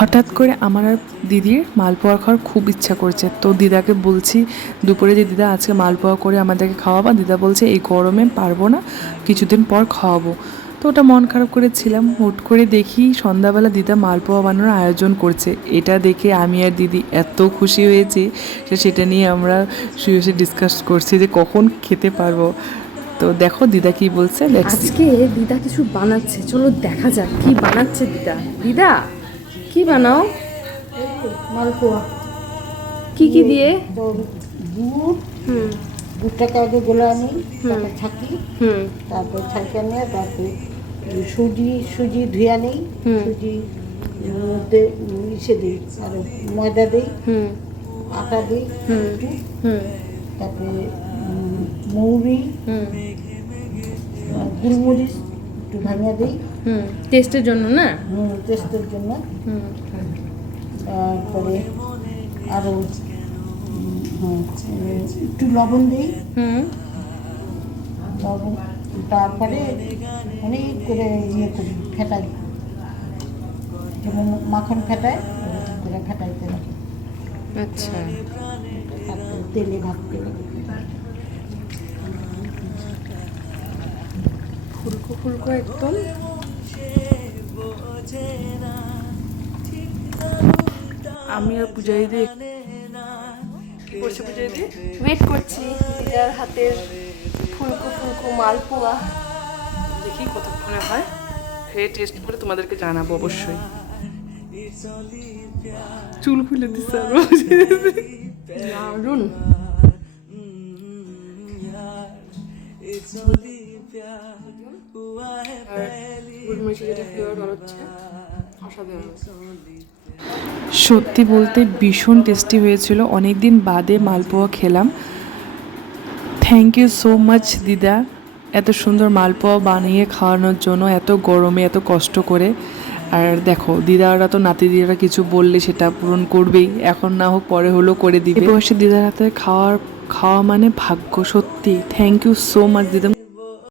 হঠাৎ করে আমার আর দিদির মালপোয়া খাওয়ার খুব ইচ্ছা করছে, তো দিদাকে বলছি দুপুরে যে দিদা আজকে মালপোয়া করে আমাদেরকে খাওয়াবা। দিদা বলছে এই গরমে পারবো না, কিছুদিন পর খাওয়াবো। তো ওটা মন খারাপ করেছিলাম, হুট করে দেখি সন্ধ্যাবেলা দিদা মালপোয়া বানানোর আয়োজন করছে। এটা দেখে আমি আর দিদি এত খুশি হয়েছি যে সেটা নিয়ে আমরা শুয়ে শুয়ে ডিসকাস করছি যে কখন খেতে পারবো। তো দেখো দিদা কি বলছে। আজকে দিদা কিছু বানাচ্ছে, চলো দেখা যাক কি বানাচ্ছে দিদা। দিদা কি বানাও? মালপোয়া কি কি দিয়ে? তোর দুধ, হুম দুধটাকে আগে গোলা নিই, তারপর ছাঁকি, হুম তারপর ছাঁকা নিয়ে তারপর সুজি ধুয়া নেই, সুজি মধ্যে ইসে দিই আর ময়দা দিই, হুম আটা দিই একটু, হুম তারপরে মৌরি, হুম গোলমরিচ একটু ভাঙিয়ে দিই হুম টেস্টের জন্য না? টেস্টের জন্য। হুম তারপরে আরও একটু লবণ দিই, হুম লবণ, তারপরে অনেক করে ইয়ে করি, ফেটাই, যেমন মাখন ফেটায় ওরকম করে ফেটাইতে লাগে। আচ্ছা, তারপরে তেলে ভাজতে লাগে। ফুলকো ফুলকো একদম। আমি আর পূজাই দিয়ে কি করছে পূজাই দিয়ে ওয়েট করছি দিদার হাতের ফুলকো ফুলকো মালপোয়া। দেখি কতক্ষণে হয়, খেয়ে টেস্ট করে তোমাদেরকে জানাবো অবশ্যই। চুল খুলে দিচ্ছে আরো। দারুন। আর গোলমরিচের যেটা ফ্লেভার বেরোচ্ছে অসাধারণ। সত্যি বলতে ভীষণ টেস্টি হয়েছিল, অনেক দিন বাদে মালপোয়া খেলাম। থ্যাংক ইউ সো মাচ দিদা, এত সুন্দর মালপোয়া বানিয়ে খাওয়ানোর জন্য, এত গরমে এত কষ্ট করে। আর দেখো দিদারা তো নাতি দিদারা কিছু বললে সেটা পূরণ করবেই, এখন না হোক পরে হলেও করে দিবে। এই বয়সে দিদার হাতে খাওয়া মানে ভাগ্য। সত্যি থ্যাংক ইউ সো মাচ দিদা।